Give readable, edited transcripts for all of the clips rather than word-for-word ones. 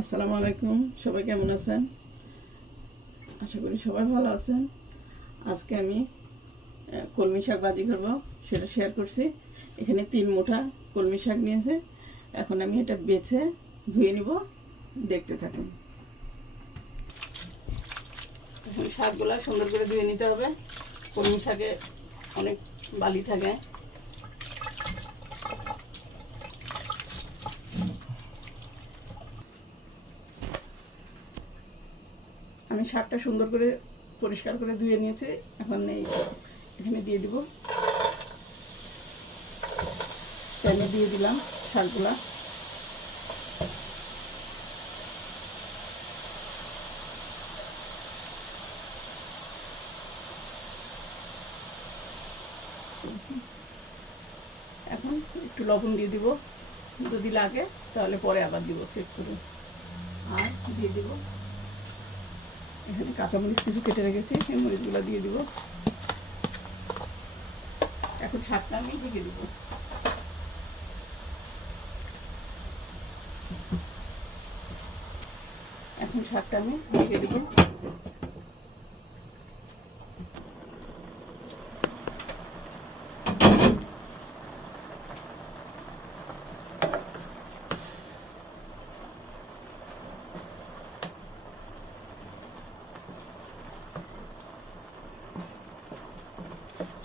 আসসালামু আলাইকুম, সবাই কেমন আছেন? আশা করি সবাই ভালো আছেন। আজকে আমি কলমি শাক ভাজি করব, সেটা শেয়ার করছি। এখানে 3 মুঠা কলমি শাক নিয়েছে। এখন আমি এটা বেছে ধুয়ে নিব, দেখতে থাকুন। এখন শাকগুলো সুন্দর করে ধুয়ে নিতে হবে। কলমি শাকে অনেক বালি থাকে। আমি শাকটা সুন্দর করে পরিষ্কার করে ধুয়ে নিয়েছি। এখন এখানে দিয়ে দিব, প্যানে দিয়ে দিলাম শাকগুলা। এখন একটু লবণ দিয়ে দিব, যদি লাগে তাহলে পরে আবার দিব, চেক করে। আর দিয়ে দিব এখানে কাঁচামরিচ কিছু কেটে রেখেছি, সেই মরিচগুলো দিয়ে দিব। এখন শাকটা আমি ঢেকে দিব। এখন শাকটা আমি ঢেকে দিব।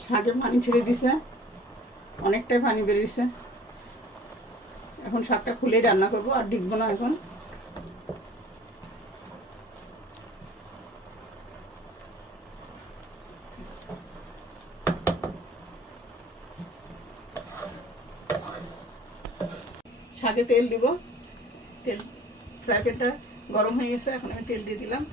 শাকে পানি ছেড়ে দিছে, অনেকটাই পানি বেরিয়েছে। এখন শাকটা খুলেই রান্না করব, আর ঢেকবো না। এখন শাকে তেল দিব। তেল, ফ্রাই প্যানটা গরম হয়ে গেছে, এখন আমি তেল দিয়ে দিলাম।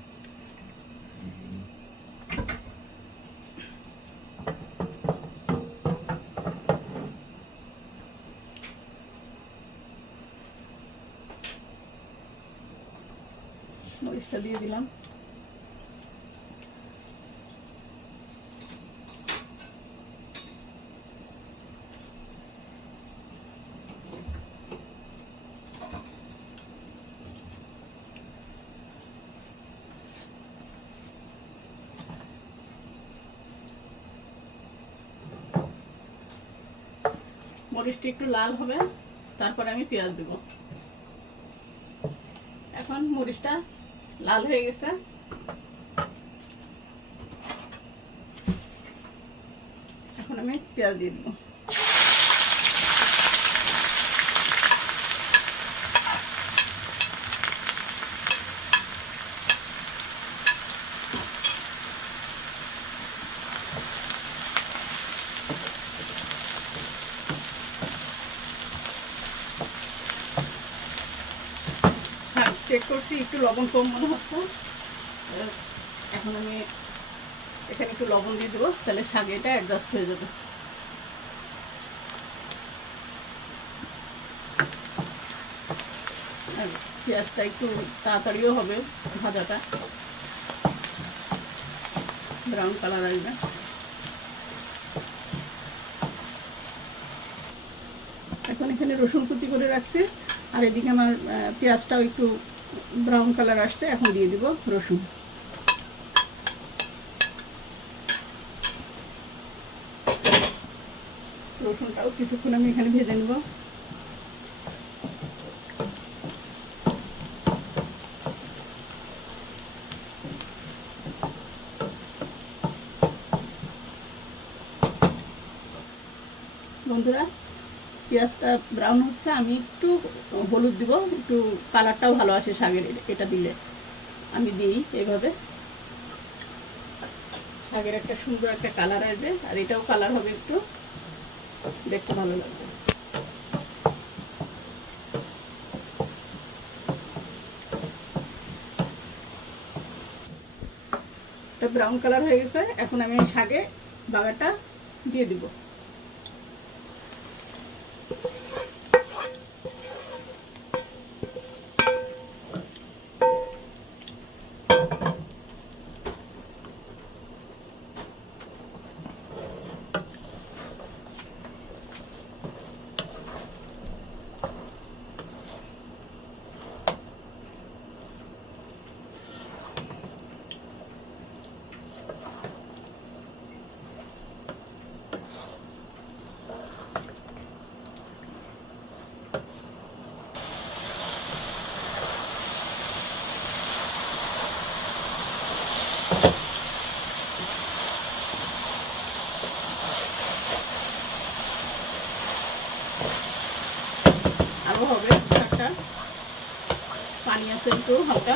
মরিচটা দিয়ে দিলাম। মরিচটা একটু লাল হবে, তারপরে আমি পেঁয়াজ দেব। এখন মরিচটা লাল হয়ে গেছে, এখন আমি পেঁয়াজ দিয়ে দেবো। চেক করছি, একটু লবণ কম মনে হচ্ছে। এখন আমি এখানে একটু লবণ দিয়ে দেবো, তাহলে শাকে এটা অ্যাডজাস্ট হয়ে যাবে। আর পেঁয়াজটা একটু তাড়াতাড়িও হবে, ভাজাটা ব্রাউন কালার আসবে। এখন এখানে রসুন কুচি করে রাখছি, আর এদিকে আমার পেঁয়াজটাও একটু ব্রাউন কালার আসছে। এখন দিয়ে দিব রসুন। রসুনটাও কিছুক্ষণ আমি এখানে ভেজে নেব। বন্ধুরা, পেঁয়াজটা ব্রাউন হচ্ছে, আমি একটু হলুদ দিব, একটু কালারটাও ভালো আসে শাকের, এটা দিলে আমি দিই এভাবে। শাকের একটা সুন্দর একটা কালার আসবে, আর এটাও কালার হবে, একটু দেখতে ভালো লাগবে। এটা ব্রাউন কালার হয়ে গেছে, এখন আমি শাকে বাগারটা দিয়ে দিব। হবে শাকটা, পানি আছে একটু হালকা।